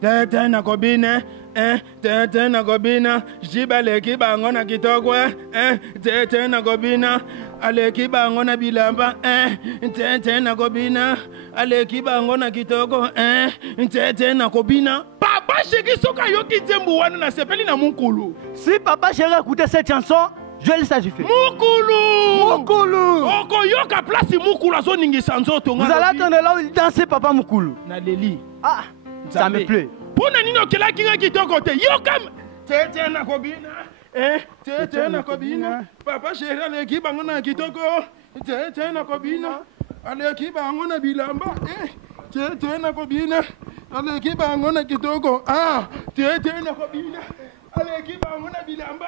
Tete na kobina, tete na kobina, jibale kibango na kitoko, tete na kobina, ale kibango na bilamba, tete na kobina, ale kibango na kitoko, tete na kobina. Papa chéri soka yoki tembu wana na sepeli na mukulu. Si papa chéri écoutait cette chanson, je le satisfais. Mukulu! Mukulu! Oko yoka place mukulu azo ningi sanzo tonga. Vous allez attendre là où il dansait papa Mukulu. Na leli. Ah, ça me plaît. Pona nino kila kinga kitoko te. Yoka tete na kobina. Tete na kobina. Papa chéri ale kibango na kitoko. Tete na kobina. Ale kibango na bilamba. Tete na kobina. Ale kibango na kitoko. Ah, tete na kobina. Ale kibango na bilamba.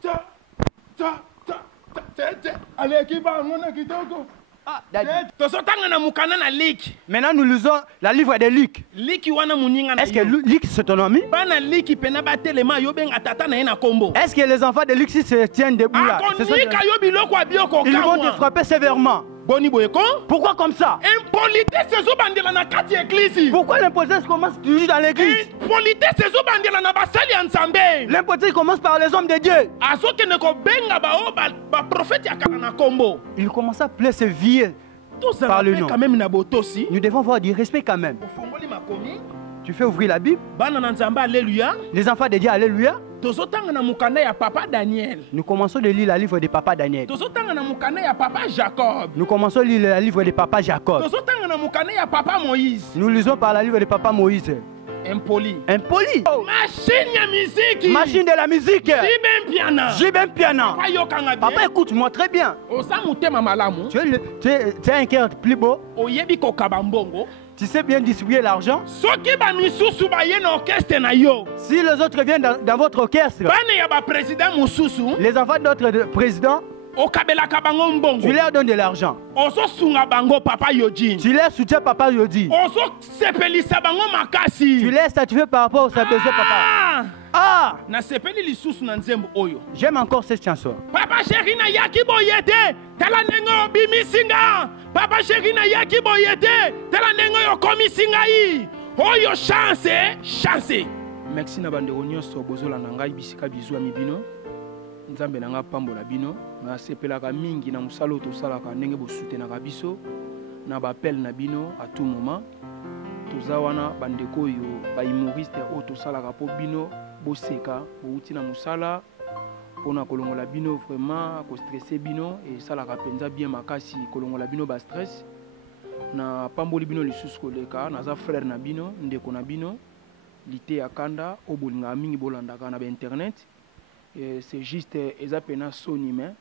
Ta ta ta ta tete. Ale kibango na kitoko. Ah, Daddy. Tosotanga na mukana na Lik. Maintenant nous lisons la livre de Luc. Lik wana muninga na. Est-ce que Luc c'est ton ami? Bana Lik pena batelema yo benga tata na ye na kombo. Est-ce que les enfants de Luc se tiennent debout là? Ils vont te frapper sévèrement. Boni boyeko? Pourquoi comme ça? Impolitesse ezo bandela na kati église. Pourquoi l'impolitesse commence toujours dans l'église? Impolitesse ezo bandela na basali ya Nzambe. L'impolitesse commence par les hommes de Dieu. Azoke ne ko benga ba prophète ya kana na kombo. Il commence à appeler ce vieux par le nom. Quand même na botosi. Nous devons avoir du respect quand même. Ofongoli makomi. Tu fais ouvrir la Bible. Bana na Nzambe alléluia. Les enfants de Dieu alléluia. Tozotanga na mukanda ya papa Daniel. Nous commençons de lire la livre de papa Daniel. Tozotanga na mukanda ya papa Jacob. Nous commençons à lire la livre de papa Jacob. Tozotanga na mukanda ya papa Moïse. Nous lisons par la livre de papa Moïse. Impoli. Impoli. Machine ya musique. Machine de la musique. Jibem piana. Jibem piana. Papa écoute-moi très bien. Osamutema malamu. Tu es un cœur plus beau. Oyebi ko kabambongo. Tu sais bien distribuer l'argent. Si les autres viennent dans votre orchestre, les enfants d'autres présidents, tu leur donnes de l'argent. Tu leur soutiens papa Yodi. Tu les satisfais par rapport au besoin papa. Ah! J'aime encore cette chanson. Papa chéri na yaki boyete, tala nengo bimisinga. Papa chéri na yaki boyete, tala nengo yo komisinga yi. Oyo chance, chance. Merci na bande onyoso bozola na ngai bisika bizwa mibino. Nzambe na nga pambola bino, na sepelaka mingi na musalo to salaka ndenge bosutenaka biso na bapel na bino à tout moment. Toza wana bandeko yo ba humoriste o to salaka po bino boseka bouti na musala pona kolongola bino vraiment ko stresser bino et salaka penza bien makasi kolongola bino ba stress na pamboli bino lisusu koleka naza frère na bino ndeko na bino lité akanda obolinga mingi bolandaka na internet. C'est juste eza pena soni mais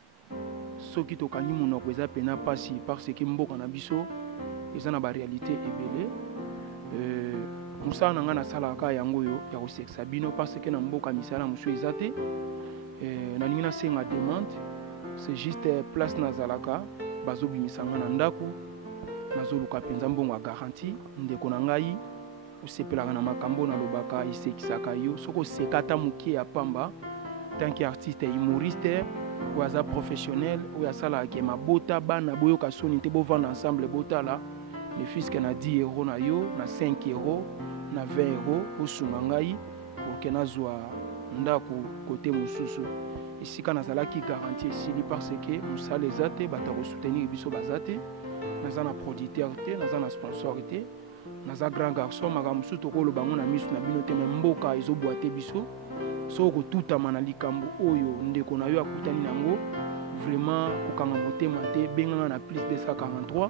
soki tokangi monoko eza pena pasi parce que mboka na biso eza na ba réalité ebele. Musala nanga na salaka yango yo ya kosekisa bino parce que na mboka misala musu eza te. Na ningi na senga demande c'est juste place na zalaka bazobimisanga na ndako nazoluka penza mbongo ya garantie ndeko na ngai osepelaka na makambo na lobaka isekisaka yo soko sekata mukie ya pamba tant qu'artiste humoriste ou aza professionnel ou asala ke mabota bana boyoka soni te bovanda ensemble botala le fisc na 10 € na yo na 5 € na 20 € osunga ngai pour nazwa ndako côté mususu isika nazalaki garantie esili parce que musala eza te bata kosoutenir biso baza te naza na producteur te naza na sponsor te naza grand garçon makambo mosusu tokoloba ngo na miso na bino te me mboka ezobwate biso soko tutama na likambo oyo ndeko na yo akutani nango vraiment kokanga motema te benganga na plus 243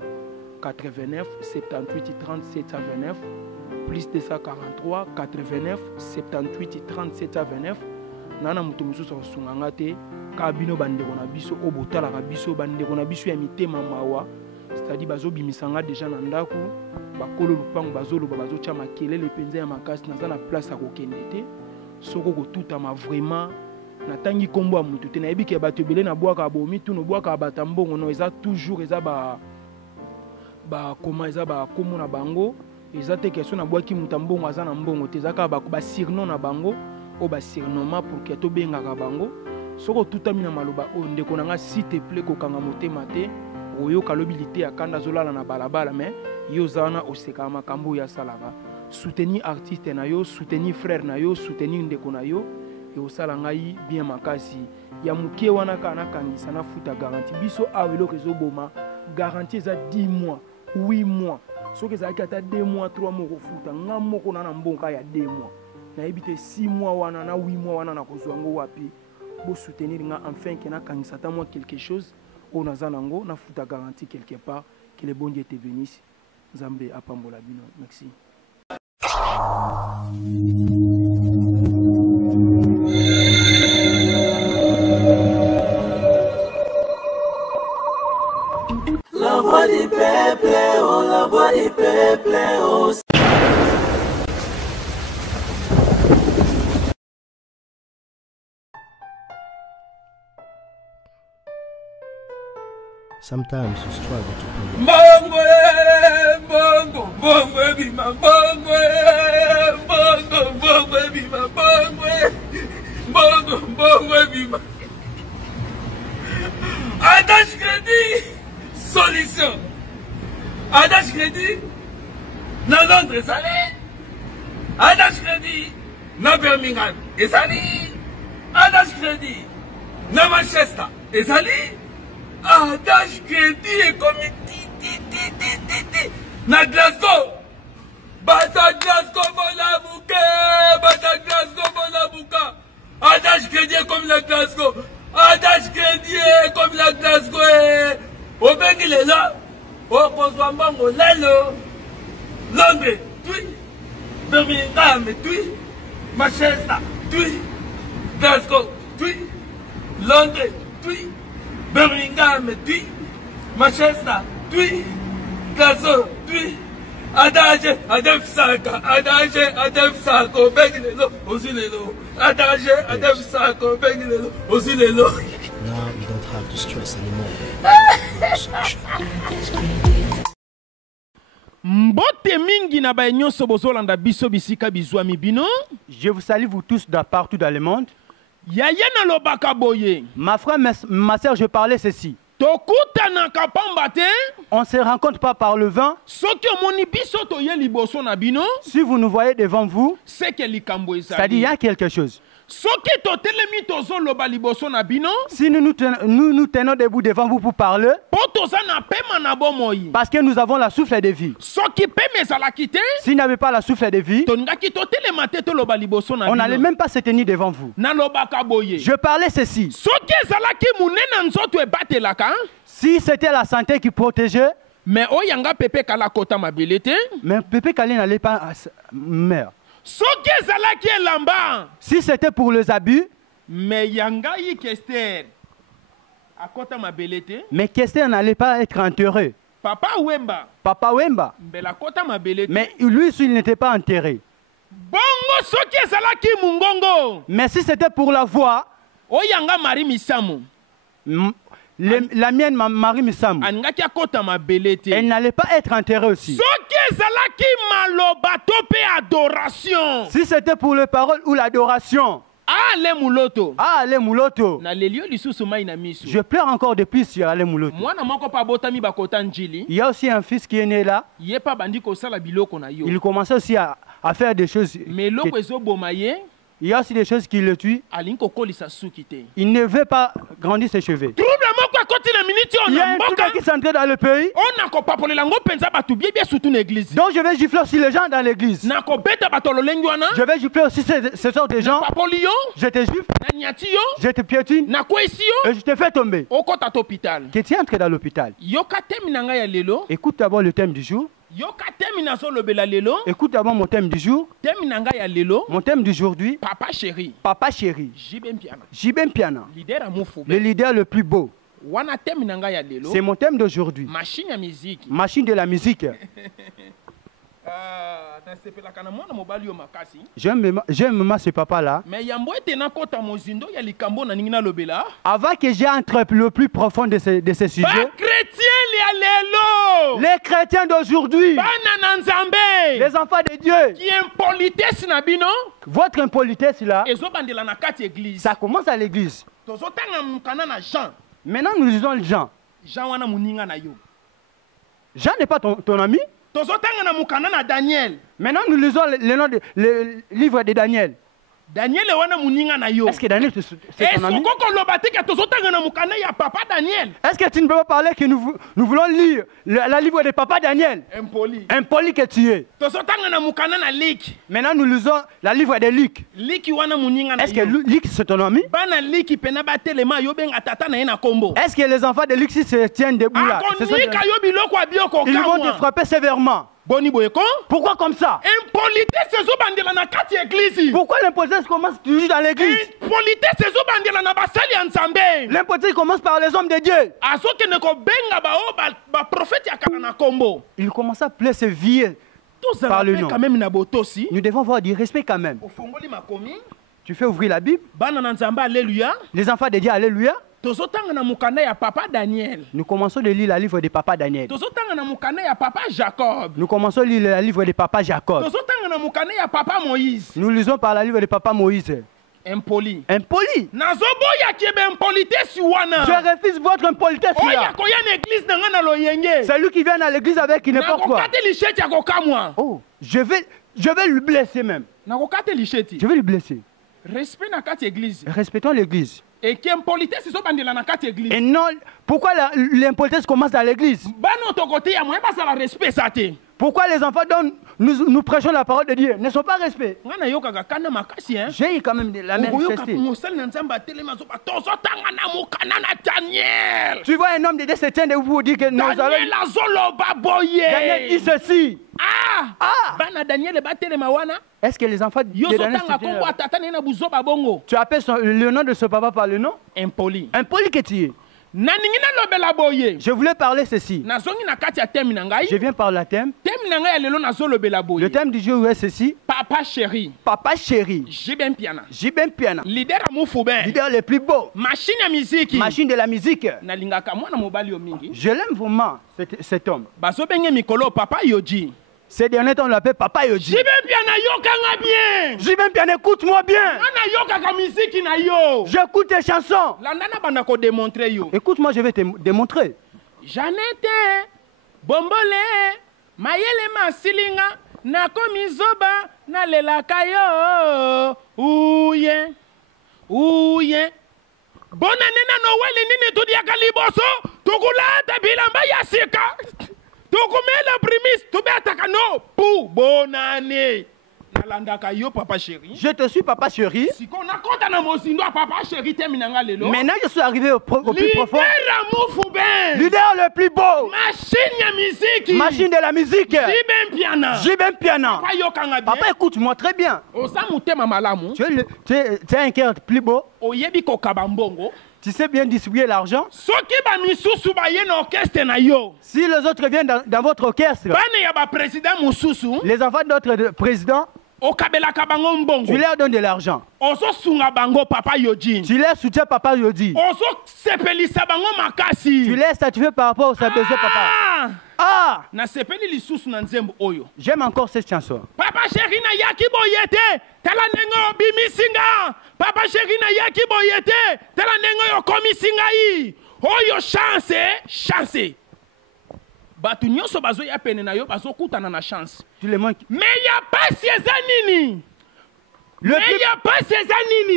89 78 37 29 plus 243 89 78 37 29 nana moto mosusu akosunganga te ka bino bandeko na biso oyo botalaka biso bandeko na biso ya mitema mawa c'est-à-dire bazobimisanga déjà na ndako bakolo lupango bazoloba bazotya makelele mpenza ya makasi naza na place ya kokende te soko kotutama vraiment natangi kombo ya mutu te nayebi ke bato ebele na bwaka bomi tuno bwaka bata mbongo no eza toujours eza koma eza bakomo na bango eza te question na bwaki muta mbongo aza na mbongo te eza kaka basirnom na bango oyo basirnoma pour ke tobengaka bango soko tutami na maloba oyo ndeko na nga s'il te plaît kokanga motema te oyoka lobi lite ya kanda azolala na balabala me yo oza wana osekaka makambo oyo asalaka soutenir artiste na yo, soutenir frère na yo, soutenir ndeko na yo et osala ngai bien makasi ya mukie wana kana kangisa na futa garantie biso awelo kezo boma garantie za 10 mois 8 mois soki ezalaki ata 2 mois 3 mois kofuta nga moko na mbonka ya 2 mois nayebi te 6 mois wana na 8 mois wana na kozwa yango wapi bo soutenir nga enfin ke na kangisa ata moi quelque chose o naza nango na futa garantie quelque part que le bon Dieu te bénisse Nzambe apambola bino merci. La voix du peuple, oh la voix du peuple, oh. Sometimes you struggle to pay. Bongo, bongo, bongo, bima, bongo, bongo, bongo, bima, bongo, bongo, bongo, bima. Adage crédit, solution. Adage crédit, na Londres, salé. Adage crédit, na Birmingham, et salé. Adage crédit, na Manchester, et salé. Adage crédit et comme na Glasgow. Bata Glasgow la bouquet. Bata Glasgow la bouquet. Adage crédit comme la Glasgow. Adage crédit comme la Glasgow. Au Bengi les là. Au Pozwambango lelo. Londres, oui. Birmingham, oui. Manchester, oui. Glasgow, oui. Londres, oui. Birmingham, oui. Manchester, oui. Glasgow, oui. Adage, adef saka. Adage, adef sako. Bengi les là. Aussi les là. Adage, adef sako. Bengi les là. Aussi les là. Now you don't have to stress anymore. Mbote mingi na ba nyonso bozolanda biso bisika bizwami bino. Je vous salue vous tous partout dans le monde. Yaya na lobaka boye. Ma frère, ma soeur, je parlais ceci. Tokuta na kapamba te. On ne se rencontre pas par le vent. Soki omoni biso toye liboso na bino. Si vous nous voyez devant vous, c'est que likambo ezali. C'est-à-dire il y a quelque chose. Soki totelemi tozoloba liboso na bino. Si nous nous tenons debout devant vous pour parler. Po toza na pema na bomoi. Parce que nous avons la souffle de vie. Soki pema ezalaki te. S'il n'avait pas la souffle de vie, tongaki totelema te toloba liboso na bino. On n'allait même pas se tenir devant vous. Na lobaka boye. Je parlais ceci. Soki ezalaki munena nzoto ebatelaka. Si c'était la santé qui protégeait. Mais oyanga pepe kala kota mabele te. Mais Pépé Kali n'allait pas mourir. Si c'était pour les abus, mais Kester n'allait pas être enterré. Papa Wemba. Mais lui, il n'était pas enterré. Mais si c'était pour la voix, la mienne, Marie Missamou, elle n'allait pas être enterrée aussi. Si c'était pour les paroles ou l'adoration, Ale Mouloto. Je pleure encore depuis sur Ale Mouloto. Il y a aussi un fils qui est né là. Il commençait aussi à faire des choses. Il y a aussi des choses qui le tuent. Il ne veut pas grandir ses cheveux. Il y a un truc qui s'entraîne dans le pays. Donc je vais gifler aussi les gens dans l'église. Je vais gifler aussi ces sortes de gens. Je te gifle. Je te piétine. Et je te fais tomber. Que tu entres dans l'hôpital. Écoute d'abord le thème du jour. Écoute d'abord mon thème du jour. Mon thème d'aujourd'hui. Papa chéri. Jibem Piana. Le leader le plus beau. C'est mon thème d'aujourd'hui. Machine de la musique. J'aime ce papa-là. Avant que j'entre le plus profond de ce sujet, les chrétiens d'aujourd'hui, les enfants de Dieu, votre impolitesse là, ça commence à l'église. Maintenant nous lisons Jean. Jean n'est pas ton ami. Maintenant, nous lisons le livre de Daniel. Daniel wana muninga na yo. Est-ce que Daniel, c'est ton ami? Papa Daniel. Est-ce que tu ne peux pas parler que nous voulons lire la livre de Papa Daniel? Impoli. Impoli que tu es. Maintenant, nous lisons la livre de Luc. Est-ce que Luc, c'est ton ami? Est-ce que les enfants de Luc se tiennent debout là? Ils vont te frapper sévèrement. Pourquoi comme ça? Pourquoi l'impolitesse commence toujours dans l'église? L'impolitesse commence par les hommes de Dieu. Il commence à appeler ce vieux par le nom. Nous devons avoir du respect quand même. Tu fais ouvrir la Bible. Les enfants de Dieu, alléluia. Nous commençons de lire le livre de Papa Daniel. Nous commençons à lire le livre de Papa Jacob. Nous lisons par le livre de Papa Moïse. Impoli. Impoli. Je refuse votre impolitesse. C'est lui qui vient à l'église avec n'importe quoi. Oh, je vais le blesser même. Je vais le blesser. Respectons l'église. Et non, pourquoi l'impolitesse commence dans l'église? Pourquoi les enfants dont nous prêchons la parole de Dieu ne sont pas respectés? J'ai eu quand même la même manifesté. Tu vois un homme de Dieu se tient debout pour dire que nous allons... Daniel dit ceci. Est-ce que les enfants de Daniel se tiennent? Tu appelles le nom de ce papa par le nom? Impoli. Impoli que tu es. Je voulais parler ceci. Je viens par le thème. Le thème du jour est ceci. Papa chéri. Papa chéri. Jibem Piana. Jibem Piana. Leader Amoufouben. Leader le plus beau. Machine à musique. Machine de la musique. Je l'aime vraiment, cet homme. Papa Yoji. Ces derniers temps, on l'appelle Papa Yoji. Jibem Piana, écoute-moi bien. J'écoute tes chansons. Écoute-moi, je vais te démontrer. Janete, Bombole, Mayele Masilinga, Nakomizoba, Nalelakayo, Ouye, Ouye. Bonanena Noël nini tudiaka liboso, tukulata bilamba yasika. Tukumela primis, tubetaka no, pou bonane. Papa chéri. Je te suis, Papa chéri. Maintenant, je suis arrivé au plus profond. Leader le plus beau. Machine de la musique. Jibem Piana. Papa, écoute-moi très bien. Tu es un cœur plus beau. Tu sais bien distribuer l'argent. Si les autres viennent dans votre orchestre, les enfants d'autres présidents, tu leur donnes de l'argent. Tu leur soutiens Papa Yodi. Tu leur satisfais par rapport au besoin Papa. Ah! J'aime encore cette chanson. Papa chéri na yaki boyete, tala nengo bimisinga. Papa chéri na yaki boyete, tala nengo yo komisinga yi. Oyo chance. Batu nyonso bazo ya pene na yo bazo kutana na chance. Tu le manques. Mais y a pas ces anini.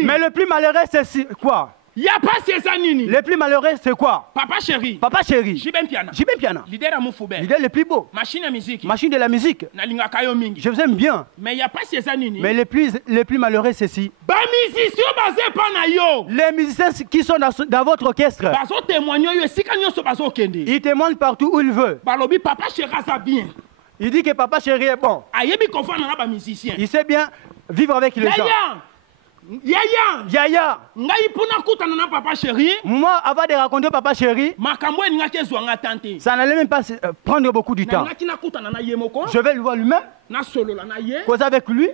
Mais le plus malheureux c'est quoi? Il n'y a pas ces anini. Le plus malheureux c'est quoi? Papa chéri. Papa chéri. Jibem Piana. Jibem Piana. Leader Amoufouben. Leader le plus beau. Machine à musique. Machine de la musique. Je vous aime bien. Mais il n'y a pas ces anini. Mais le plus malheureux c'est ci. Les musiciens qui sont dans votre orchestre, ils témoignent partout où ils veulent. Papa chéri ça bien. Il dit que Papa chéri est bon. Il sait bien vivre avec les gens. Yaya. Moi, avant de raconter Papa chéri, ça n'allait même pas prendre beaucoup de temps. Je vais le voir lui-même, causer avec lui,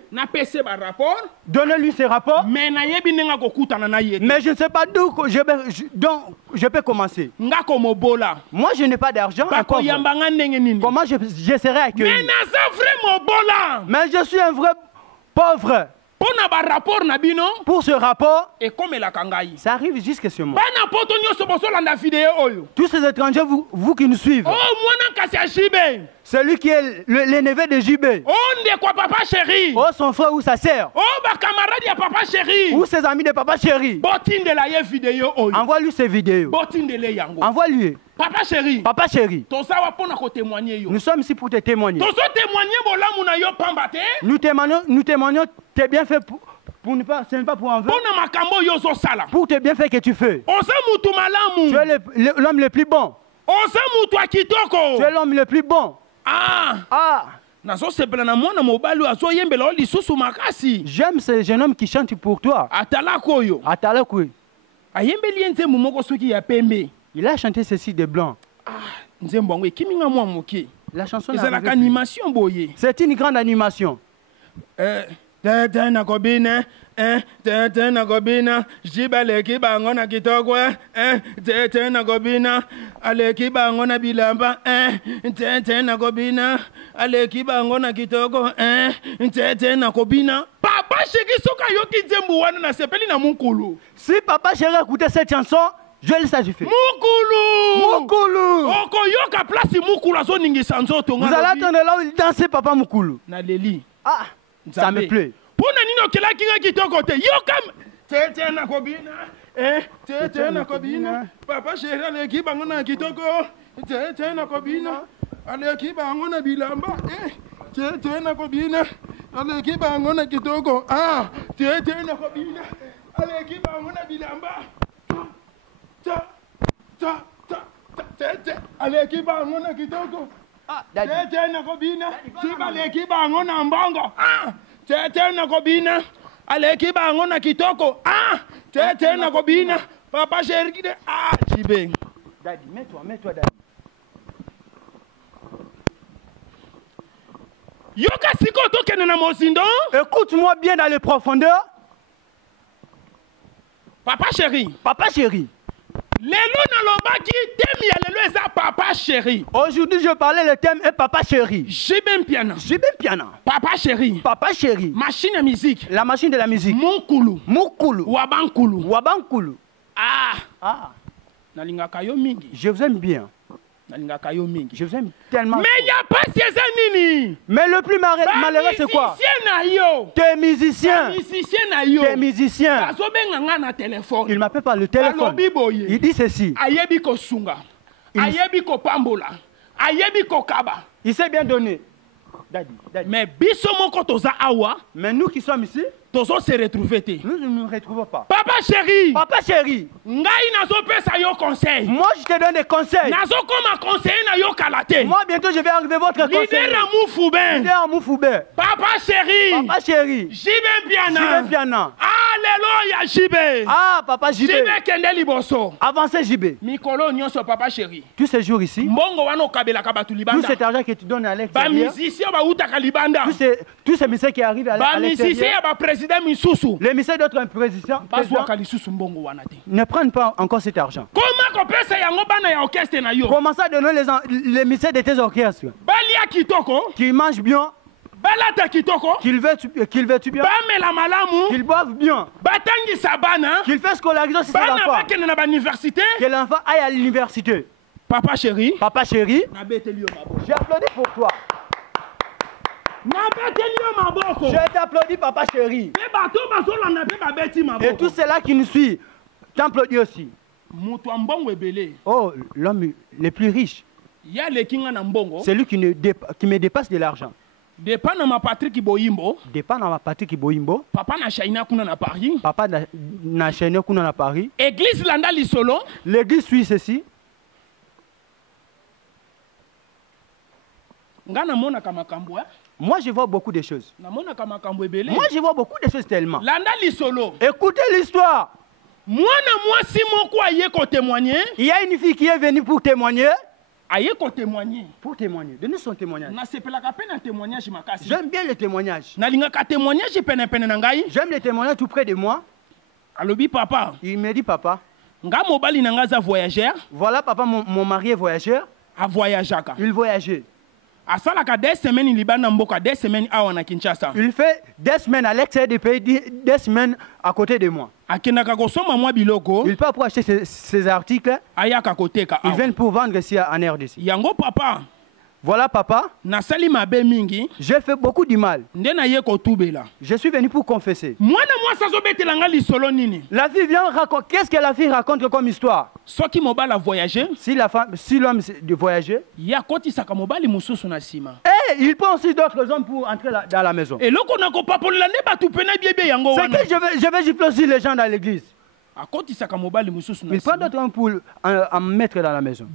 donner lui ses rapports. Mais je ne sais pas d'où je peux commencer. Moi, je n'ai pas d'argent. Comment je serai accueilli? Mais je suis un vrai pauvre. Pour ce rapport, et comme la kangai. Ça arrive jusqu'à ce moment. Tous ces étrangers, vous qui nous suivez. Celui qui est le neveu de JB. Papa chéri. Oh, son frère ou sa sœur. Oh, camarade de papa chéri. Ou ses amis de papa chéri. Envoie-lui ces vidéos. Envoie-lui. Papa chéri. Papa chéri. Nous sommes ici pour te témoigner. Nous témoignons tes bienfaits pour ne pas, ce n'est pas pour en veux. Pour tes bienfaits que tu fais. Tu es l'homme le plus bon. Tu es l'homme le plus bon. J'aime ce jeune homme qui chante pour toi. Atalakoyo. Il a chanté ceci de blanc. La chanson c'est une grande animation. Jibaleki bangona kitoko aleki bangona bilamba aleki bangona kitoko papa chéri soka yoki nzembo wana na sepeli na mukulu. Si papa chéri écoutait cette chanson, je le satisfais. Mukulu. Oko yoka place mukulu azo ningisa nzoto. Vous allez attendre là où il danse papa mukulu. Na leli. Ça me plaît. Pona nino kela kinga kitoko te. Yoka tete na kobina. Tete na kobina. Papa chéri aleki bangona kitoko. Tete na kobina. Aleki bangona bilamba. Tete na kobina. Aleki bangona kitoko. Tete na kobina. Aleki bangona bilamba. Aleki bangona kitoko. Tete na kobina. Siba aleki bangona mbongo. Tete na kobina. Aleki bangona kitoko. Tete na kobina. Papa chéri kide. Chibé. Daddy, mets-toi, daddy. Yoka siko tokene na mosindo. Écoute-moi bien dans les profondeurs. Papa chéri. Papa chéri. Lelo na lobaki temi ya lelo eza papa chéri. Aujourd'hui je parlais le thème est papa chéri. Jibem piano. Papa chéri. Papa chéri. Machine à musique. La machine de la musique. Mukulu. Wabankulu. Nalingaka yo mingi. Je vous aime bien. Je vous aime tellement. Mais il n'y a pas ces nini. Mais le plus malheureux c'est quoi? Tes musiciens. Tes musiciens. Il m'appelle par le téléphone. Il dit ceci. Il s'est bien donné. Daddy. Mais nous qui sommes ici, nous ne nous retrouvons pas. Papa chéri. Moi je te donne des conseils. Moi bientôt je vais arriver votre conseil. Leader à Moufoubé. Papa chéri. Jibem piana. Alléluia Jibé. Papa Jibé. Jibé kende liboso. Avancez Jibé. Mikolo nyonso papa chéri. Tous ces jours ici. Mbongo wana kabela kabatu libanda. Tout cet argent que tu donnes à l'extérieur. Tous ces messieurs qui arrivent à l'extérieur. Les messieurs d'autres présidents ne prennent pas encore cet argent. Comment ça donner les messieurs de tes orchestres qui mangent bien, qu'ils vêtent bien, qu'ils boivent bien, qu'ils fassent scolariser ses enfants, que l'enfant aille à l'université. Papa chéri, j'ai applaudi pour toi. Je t'applaudis, papa chéri. Et tous ceux-là qui nous suivent, t'applaudis aussi. Oh, l'homme le plus riche. C'est lui qui me dépasse de l'argent. Dépend dans ma patrie qui boyimbo. Papa na China kuna na Paris. Papa na China kuna na Paris. Église landa lisolo. L'église suit ceci. Moi, je vois beaucoup de choses. Moi, je vois beaucoup de choses tellement. Écoutez l'histoire. Il y a une fille qui est venue pour témoigner. Pour témoigner. Donnez son témoignage. J'aime bien les témoignages. J'aime les témoignages tout près de moi. Il me dit, papa. Voilà papa, mon mari est voyageur. Il voyageait. asalaka 2 semaines libanda mboka 2 semaines awa na Kinshasa. Il fait 2 semaines à l'extérieur du pays, 2 semaines à côté de moi. Akendaka kosomba mwa biloko. Il part pour acheter ces articles. Ayaka koteka awa. Ils viennent pour vendre ici en RDC. Yango papa. Voilà papa. Nasali mabe mingi. J'ai fait beaucoup du mal. Ndena ye kotubela. Je suis venu pour confesser. Mwana mwasa zobetelanga lisolo nini. La fille vient raconter. Qu'est-ce que la fille raconte comme histoire? Soki mobali a voyagé. Si l'homme de voyager. Ya koti saka mobali mususu na sima. Et il prend aussi d'autres hommes pour entrer dans la maison. Et loko na ko papola ne batu pena biebe yango wana. C'est que je vais gifler aussi les gens dans l'église. Il prend d'autres hommes pour en mettre dans la maison.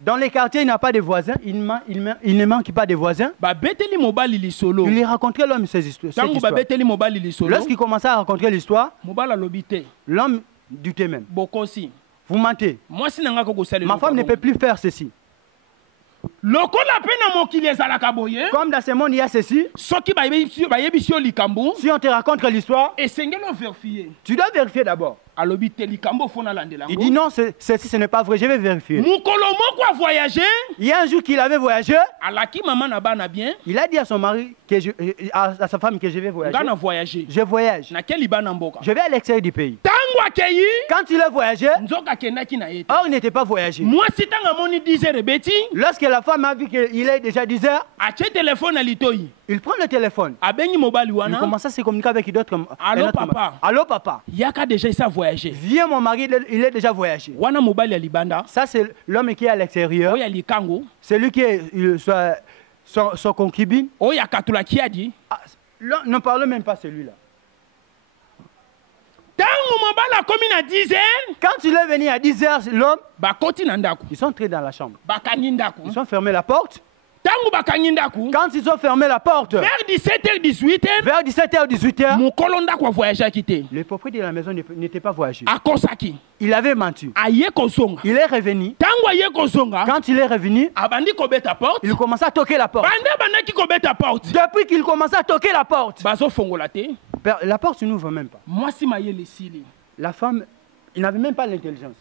Dans les quartiers, il n'y a pas de voisins. Il ne manque pas de voisins. Il lui racontait l'homme ces histoires. Lorsqu'il commençait à raconter l'histoire, l'homme doutait même. Vous mentez. Ma femme ne peut plus faire ceci. Comme dans ce monde, il y a ceci. Si on te raconte l'histoire, tu dois vérifier d'abord. Il dit non, ceci ce n'est pas vrai, je vais vérifier. Il y a un jour qu'il avait voyagé. Il a dit à son mari, à sa femme que je vais voyager. Je voyage. Je vais à l'extérieur du pays. Quand il a voyagé, or il n'était pas voyagé. Lorsque la femme a vu qu'il est déjà 10 heures, il prend le téléphone. Il commence à se communiquer avec d'autres. Allô papa. Allô papa. Viens mon mari, il est déjà voyagé. Ça c'est l'homme qui est à l'extérieur. C'est lui qui est son concubine. Ne parlons même pas celui-là. Quand il est venu à 10 heures, l'homme, ils sont entrés dans la chambre. Ils ont fermé la porte. Quand ils ont fermé la porte, vers 17h-18h, le propriétaire de la maison n'était pas voyagé. Il avait menti. Il est revenu. Quand il est revenu, il commençait à toquer la porte. Depuis qu'il commençait à toquer la porte, la porte ne n'ouvre même pas. La femme, il n'avait même pas l'intelligence.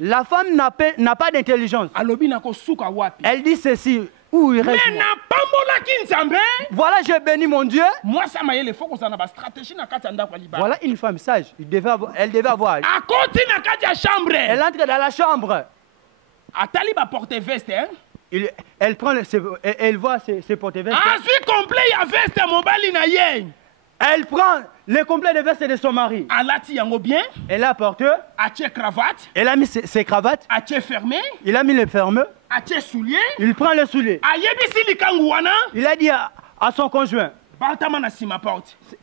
La femme n'a pas d'intelligence. Elle dit ceci. Où il reste. Voilà, j'ai béni mon Dieu. Voilà une femme sage. Elle devait avoir. Elle entre dans la chambre. Elle prend elle voit ses porte-vestes. Elle prend le complet de veste de son mari. Elle a porté. Elle a mis ses cravates. Il a mis les fermeux. Il prend le soulier. Il a dit à son conjoint,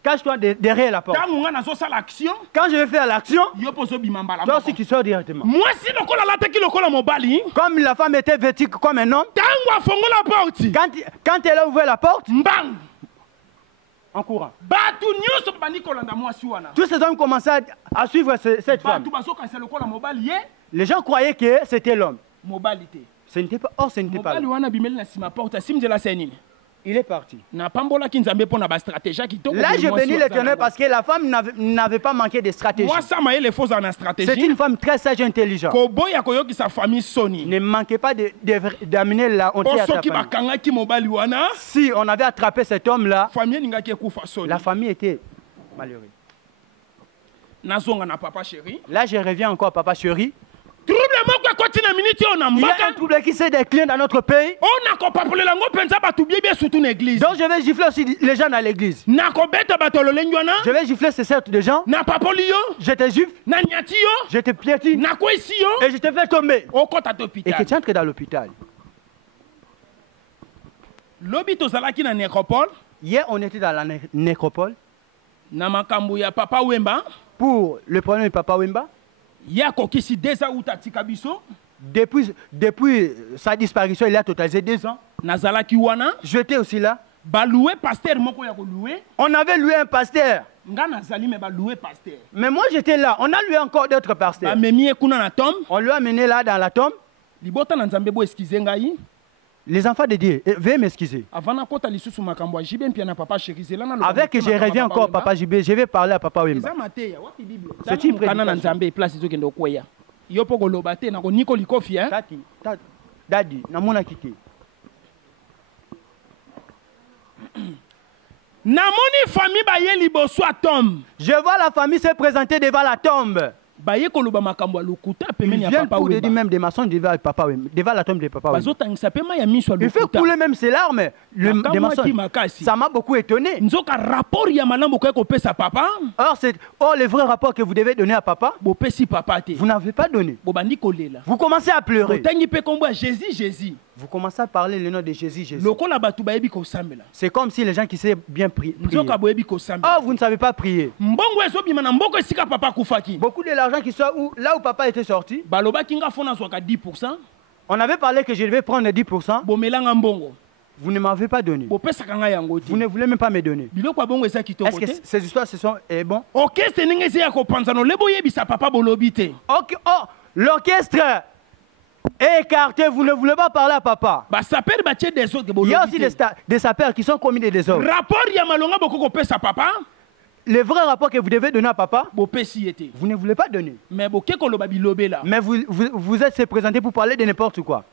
cache-toi derrière la porte. Quand je vais faire l'action, toi aussi tu sors directement. Comme la femme était vêtue comme un homme, quand elle a ouvert la porte, en courant, tous ces hommes commençaient à suivre cette femme. Les gens croyaient que c'était l'homme. Ce n'était pas. Or, ce n'était pas l'homme. Il est parti. Là, je bénis l'Éternel parce que la femme n'avait pas manqué de stratégie. C'est une femme très sage et intelligente. Ne manquez pas d'amener la honte à ta famille. Si on avait attrapé cet homme-là, la famille était malheureuse. Là, je reviens encore, papa chéri. Il y a un trouble qui s'est décliné dans notre pays. Donc je vais gifler aussi les gens dans l'église. Je vais gifler ces sortes de gens. Je te gifle. Je te piétine. Et je te fais tomber. Et que tu entres dans l'hôpital. Hier on était dans la nécropole. Pour le problème de Papa Wemba. Depuis sa disparition, il a totalisé 2 ans. J'étais aussi là. On avait loué un pasteur. Mais moi j'étais là. On a loué encore d'autres pasteurs. On lui a amené là dans la tombe. Les enfants de Dieu, veuillez m'excuser. Avec que je reviens encore, Papa JB, je vais parler à Papa Wemba. C'est une prédication. Yo poko lobate na ko niko likofi hein. Tati, Daddy, na mona kiki. Namoni famille baye liboso à tombe. Je vois la famille se présenter devant la tombe. Baye koloba makambo lukuta pemeni ya papa. Ils viennent pour dire même des maçons devant papa devant la tombe de papa. Bazotangisa pema ya miso lukuta. Il fait couler même ses larmes. Des maçons. Ça m'a beaucoup étonné. Nzoka rapport ya malambo ko pesa papa. Or les vrais rapports que vous devez donner à papa. Bo pesi papa te. Vous n'avez pas donné. Bo bandi kolela. Vous commencez à pleurer. Tangi pe kombo Jésus. Vous commencez à parler le nom de Jésus. C'est comme si les gens qui savent bien prier. Oh, vous ne savez pas prier. Beaucoup de l'argent qui soit là où papa était sorti. On avait parlé que je devais prendre 10%. Vous ne m'avez pas donné. Vous ne voulez même pas me donner. Est-ce que ces histoires ce sont bon? Ok, l'orchestre écarté, vous ne voulez pas parler à papa. Il y a aussi des sapeurs qui sont commis des désordres. Les vrais rapports que vous devez donner à papa, vous ne voulez pas donner. Mais vous êtes présenté pour parler de n'importe quoi.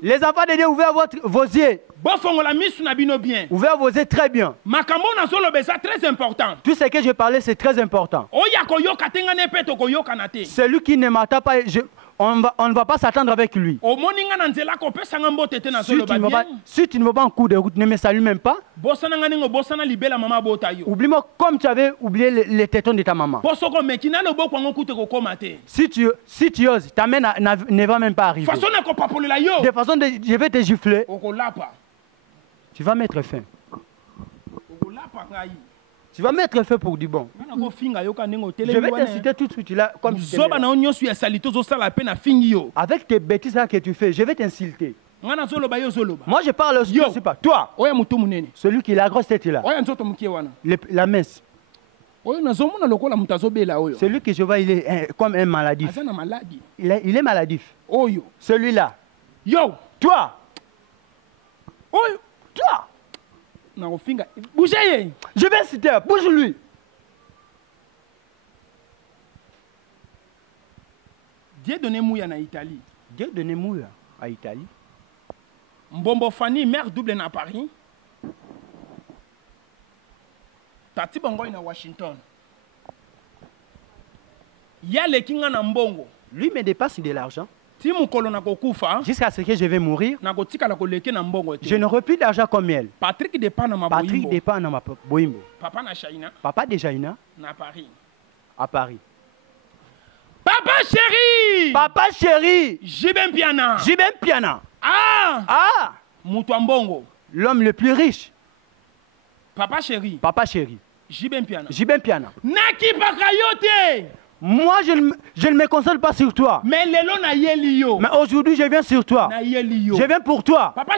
Les enfants de Dieu, ouvrez vos yeux. Ouvrez vos yeux très bien. Tout ce que je parlais, c'est très important. Celui qui ne m'attend pas, on ne va pas s'attendre avec lui. Si tu ne veux pas un coup de route, ne me salue même pas. Oublie-moi comme tu avais oublié les tétons de ta maman. Si tu oses, ta main ne va même pas arriver. De façon je vais te gifler. Tu vas mettre fin. Tu vas mettre fin pour du bon. Je vais t'inciter tout de suite là, comme avec tes bêtises là que tu fais, je vais t'insulter. Moi je parle aussi, je sais pas. Toi, celui qui a la grosse tête là, la mince. Celui que je vois, il est comme un maladif. Il est maladif. Celui-là. Toi. Toi. Bougez. Je vais citer, bouge-lui. Dieu donné mouya en Italie. Dieu donné mouya à Italie. Mbombo Fanny, mère double à Paris. Tati Bongo à Washington. Ya le kinga na mbongo. Lui me dépasse de l'argent. Jusqu'à ce que je vais mourir, je n'aurai plus d'argent comme elle. Patrick dépend dans ma boimbo. Papa de Jaina. À Paris. Papa chéri. Papa chéri. Jibem Piana. Ah. Mutuambongo. L'homme le plus riche. Papa chéri. Jibem Piana. Naki Bakayote. Moi, je ne me concentre pas sur toi. Mais aujourd'hui, je viens sur toi. Je viens pour toi. Papa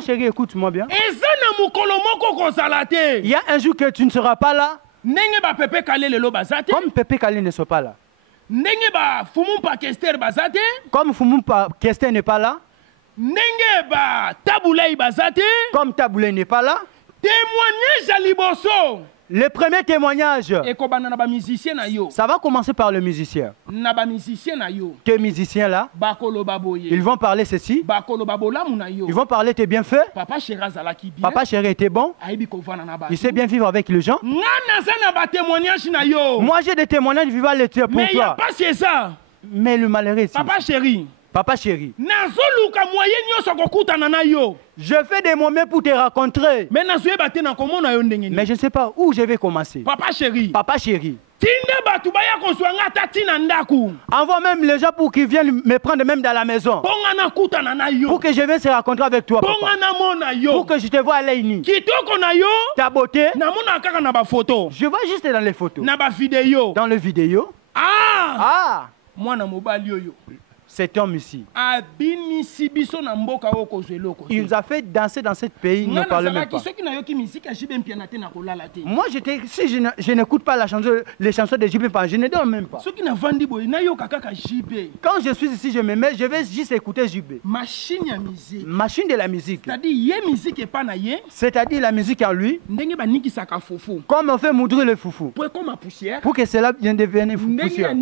chéri, écoute-moi bien. Il y a un jour que tu ne seras pas là. Comme Pépé Kalé ne soit pas là. Comme Fumumpa Kester n'est pas là. Comme Taboulay n'est pas là. Témoignage à Liboso. Le premier témoignage, ça va commencer par le musicien. Tes musiciens là, ils vont parler ceci. Ils vont parler tes bienfaits. Papa chéri était bon. Il sait bien vivre avec les gens. Moi j'ai des témoignages vivants les tiens pour toi. Mais le malheureux ici. Papa chéri. Je fais des moments pour te rencontrer. Mais je ne sais pas où je vais commencer. Papa chéri. Envoie même les gens pour qu'ils viennent me prendre même dans la maison. Pour que je vienne se rencontrer avec toi. Papa. Pour que je te vois à l'œil. Ta beauté. Je vois juste dans les photos. Dans les vidéos. Ah. cet homme ici. Il nous a fait danser dans ce pays, il ne parle même pas. Moi, si je n'écoute pas les chansons de JB, je ne dors même pas. Quand je suis ici, je me mets, je vais juste écouter JB. Machine de la musique. C'est-à-dire la musique en lui. Comme on fait moudrer le foufou. Pour que cela vienne devenir poussière.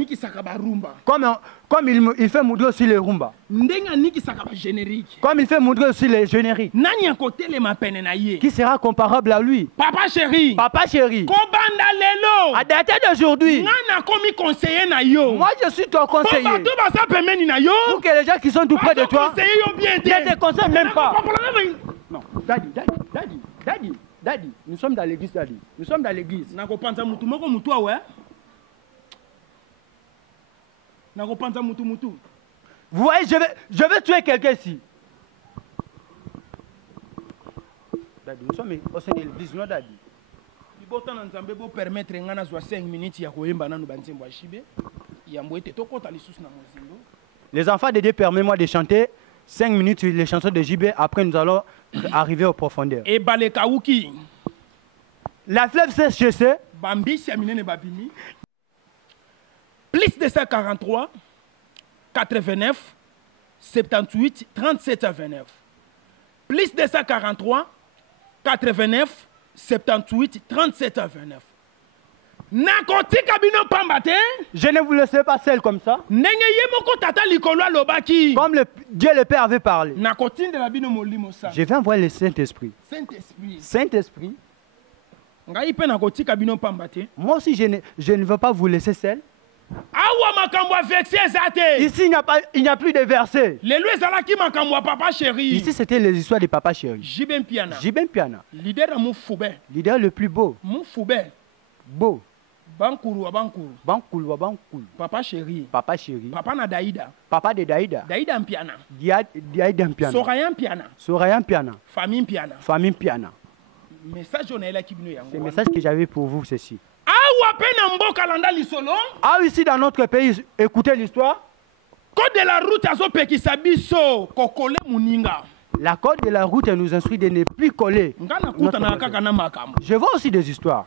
Comme il fait moudrer aussi les rumba. Comme il fait moudrer aussi les génériques. Qui sera comparable à lui? Papa chéri. Papa chéri. À dater d'aujourd'hui. Moi je suis ton conseiller. Pour que les gens qui sont tout près de toi ne te conseillent même pas. Non, Daddy, nous sommes dans l'église, Daddy. Nous sommes dans l'église. Vous voyez, je vais tuer quelqu'un ici. Daddy, nous sommes au sein de l'église, non, Daddy. Les enfants de Dieu, permettez-moi de chanter 5 minutes les chansons de JB. Après, nous allons arriver aux profondeurs. Et Balekauki. La fleuve séchée. Plus de 143, 89, 78, 37 à 29. Plus de 143, 89, 78, 37 à 29. Je ne vous laisserai pas seul comme ça. Comme Dieu le Père avait parlé. Je vais envoyer le Saint-Esprit. Saint-Esprit. Moi aussi, je ne veux pas vous laisser seul. Ici, il n'y a plus de versets. Ici, c'était les histoires de Papa Chéri. Jibin Piana. Leader le plus beau. Beau. Bankuru. Papa chéri. Papa na Daïda. Papa de Daïda. Daïda Mpiana. Daïda Mpiana. Sorayan Piana. Famille Piana. Message le message que j'avais pour vous, ceci. Ah, ici dans notre pays, écoutez l'histoire. Code de la route azo pekisa biso kokole muninga. La code de la route nous instruit de ne plus coller. Je vois aussi des histoires.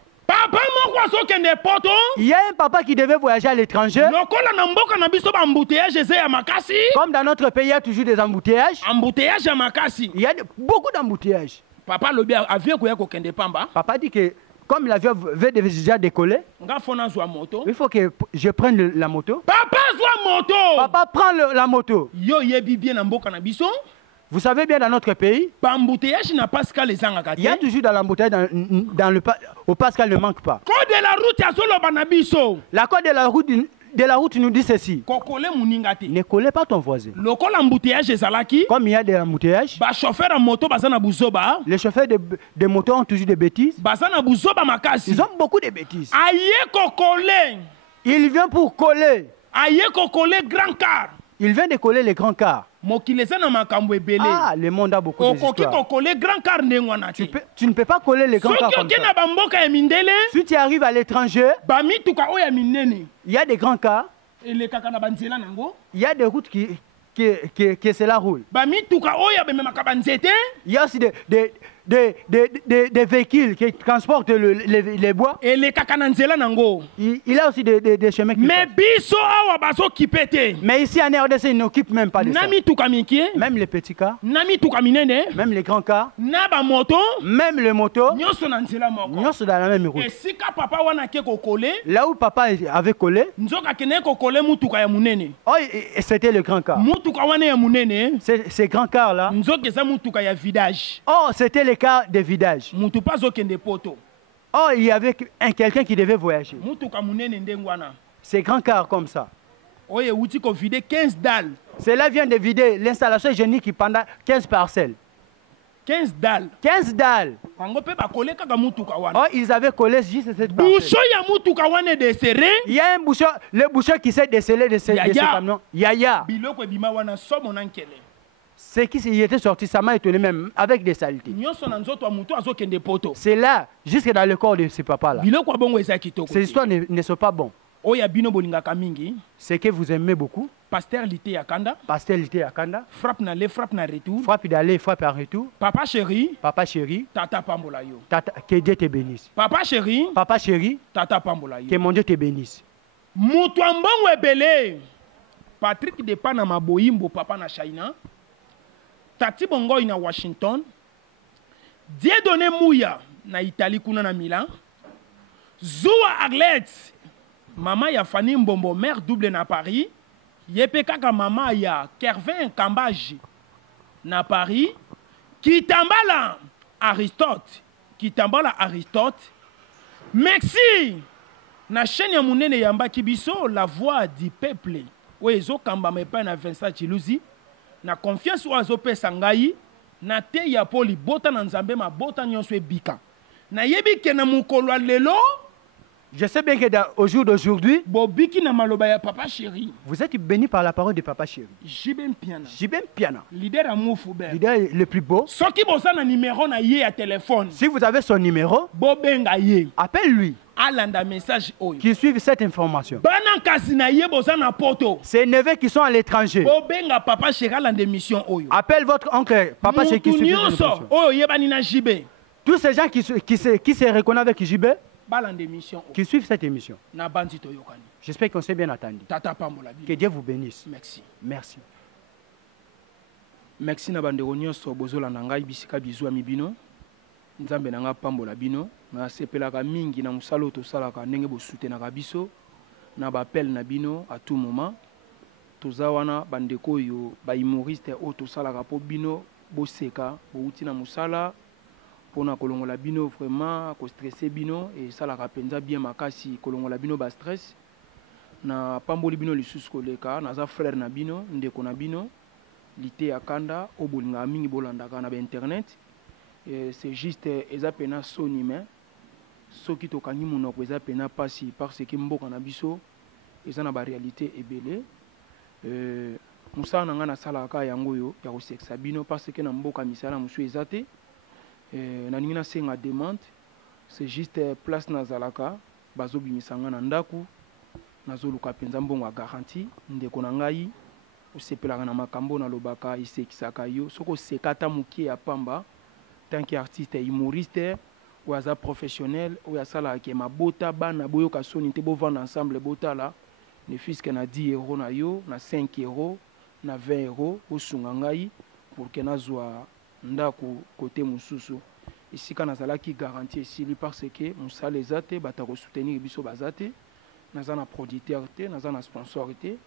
Il y a un papa qui devait voyager à l'étranger. Comme dans notre pays, il y a toujours des embouteillages. Il y a beaucoup d'embouteillages. Papa dit que comme l'avion veut déjà décoller, il faut que je prenne la moto. Papa prend la moto. Vous savez bien dans notre pays, il y a toujours dans l'embouteillage, au Pascal ne manque pas. La code de la route nous dit ceci. Ne collez pas ton voisin. Comme il y a des embouteillages, les chauffeurs de moto ont toujours des bêtises. Ils ont beaucoup de bêtises. Il vient pour coller. Il vient de coller les grands cars. Ah, le monde a beaucoup d'histoires. Tu ne peux pas coller les grands cars comme ça. Si tu arrives à l'étranger, il y a des grands cars. Il y a des routes que cela roule. Il y a aussi des véhicules qui transportent les bois. Il y a aussi des chemins qui mais ici en RDC, ils n'occupent même pas de ça. Même les petits cars. Même les grands cars. Même les motos. Nous sommes dans la même route. Là où papa avait collé, oh, c'était le grand car. Ces grands cars là. Oh, c'était les cars de vidage. Oh, il y avait quelqu'un qui devait voyager. Ces grands cars comme ça. Cela vient de vider l'installation génique pendant 15 parcelles. 15 dalles. 15 dalles. Oh, ils avaient collé juste cette parcelle. Il y a un bouchon, le bouchon qui s'est décelé de ce camion. Yaya. Ce qui était sorti, ça m'a étonné même, avec des saletés. C'est là, jusque dans le corps de ce papa-là. Ces histoires ne sont pas bonnes. Ce que vous aimez beaucoup. Pasteur Lité Yakanda. Pasteur Lité Yakanda. Frappe n'aller, frappe n'a retour. Frappe d'aller, frappe à retour. Papa chéri. Papa chéri. Tata Pambola yo. Tata, que Dieu te bénisse. Papa chéri. Papa chéri. Tata Pambola yo. Que mon Dieu te bénisse. Moutouambongo ebele. Patrick de Panama Boyimbo papa na China. Tati Bongo na Washington. Dieudonné Mouya na Italie kuna na Milan. Zoua Arlette. Maman ya Fanny Mbombo mère double na Paris. Yepe kaka mama ya Kervin Kambaji na Paris. Kitambala Aristote. Kitambala Aristote. Merci. Na chaîne ya munene yamba kibiso la voix du peuple. Oezo kamba mepa na Vincent Chiluzi. Na confiance oazo pesa ngai. Na te ya poli bota na nzambe ma bota nyonso ebika. Na yebi ke na mukolo lelo. Je sais bien que au jour d'aujourd'hui, Bobiki na maloba ya papa chéri. Vous êtes béni par la parole de papa chéri. Jibem Piana. Jibem Piana. Leader amour Foubert. Leader le plus beau. Soki boza na numéro na ye à téléphone. Si vous avez son numéro, Bobenga ye. Appelle-lui. Alanda message oyo. Qui suivent cette information. Bana kasi na ye boza na poto. Ces neveux qui sont à l'étranger. Bobenga papa chéri alanda mission oyo. Appelle votre oncle papa chéri qui suit l'émission. Oyo yebani na Jibé. Tous ces gens qui se reconnaissent avec Jibé. Qui suivent cette émission. J'espère qu'on s'est bien attendu. Que Dieu vous bénisse. Merci. Merci. Merci na bandeko nyonso bozola na ngai bisika bizu ya mibino. Nzambe na nga pambola bino. Na sepelaka mingi na musalo to salaka ndenge bosutenaka biso. Na bapel na bino à tout moment. Toza wana bandeko yo ba humoriste o to salaka po bino boseka bouti na musala. Pour na kolongola bino vraiment ko stresser bino et ça la rapenza bien makasi kolongola bino ba stress na pamboli bino lisusu koleka na za frère na bino ndeko na bino Lité Yakanda obolinga mingi bolandaka na ba internet c'est juste eza pena soni mais soki tokangi monoko eza pena pasi parce que mboka na biso eza na ba réalité ebele musala na nga na salaka yango yo ya ko sexa bino parce que na mboka misala musu eza te naningina senga demande c'est juste place nazalaka bazobimisanga na ndaku nazoluka penza mbongo a garantie ndeko na ngai osepelaka na makambo na lobaka isekisaka yo soko sekata mukie ya pamba tant qu'artiste humoriste ou aza professionnel ou asala ke mabota bana boyoka soni te bovanda ensemble botala ne fiske na 10 euros na yo na 5 euros na 20 euros osunga ngai pour que nazwa ndako côté mususu isika nazalaki garantie esili parce que musala eza te batako soutenir biso baza te naza na producteur te naza na sponsor te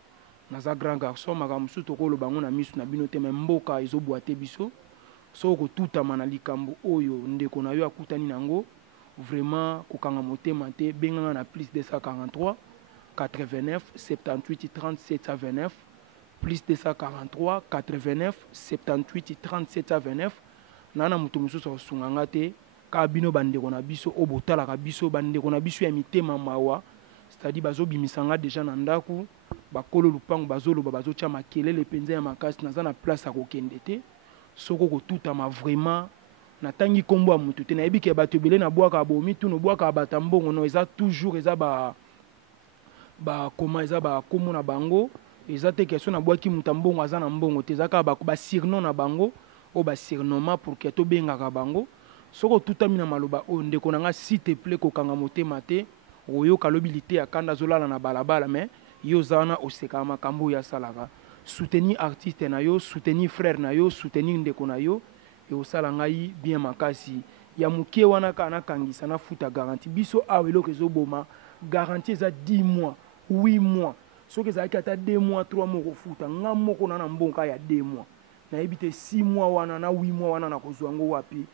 naza grand garçon makambo mosusu tokoloba ngo na misu na bino te me mboka ezobwate biso soko kotutama na likambo oyo ndeko na yo akutani nango vraiment kokanga motema te benganga na plus 243 89 78 37 29 plus 243 89 78 37 29 nana mutu mususu osunganga te ka bino bandeko na biso obotalaka biso bandeko na biso ya mitema mawa c'est-à-dire bazobimisanga déjà na ndaku bakolo lupango bazoloba bazotia makelele penza ya makasi naza na place ya kokende te soko kotutama vraiment natangi kombo ya mutu te nayebi ke bato ebele na bwaka bomi tuno bwaka bata mbongo no eza toujours eza koma eza bakomo na bango eza te question na bwaki muta mbongo aza na mbongo te eza kaka basirno na bango o basirnoma pour ke tobengaka bango soko tutami na maloba oyo ndeko na nga s'il te plaît kokanga motema te oyoka lobi Lité Yakanda azolala na balabala mais yo zana oseka makambo ya salaka soutenir artiste na yo soutenir frère na yo soutenir ndeko na yo et osala ngai bien makasi ya mukie wana kana kangisa na futa garantie biso awe eloko ezoboma garantie eza 10 mois 8 mois soki ezalaki ata 2 mois 3 mois kofuta nga moko na mbonka ya 2 mois nayebi te 6 mois wana na 8 mois wana na kozwa ngo wapi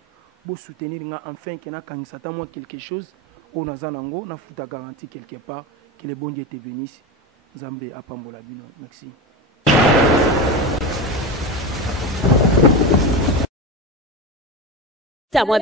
bo soutenir nga enfin ke na kangisa ta moi quelque chose o naza nango na futa garantie quelque part que le bon Dieu te bénisse Nzambe apambola bino merci.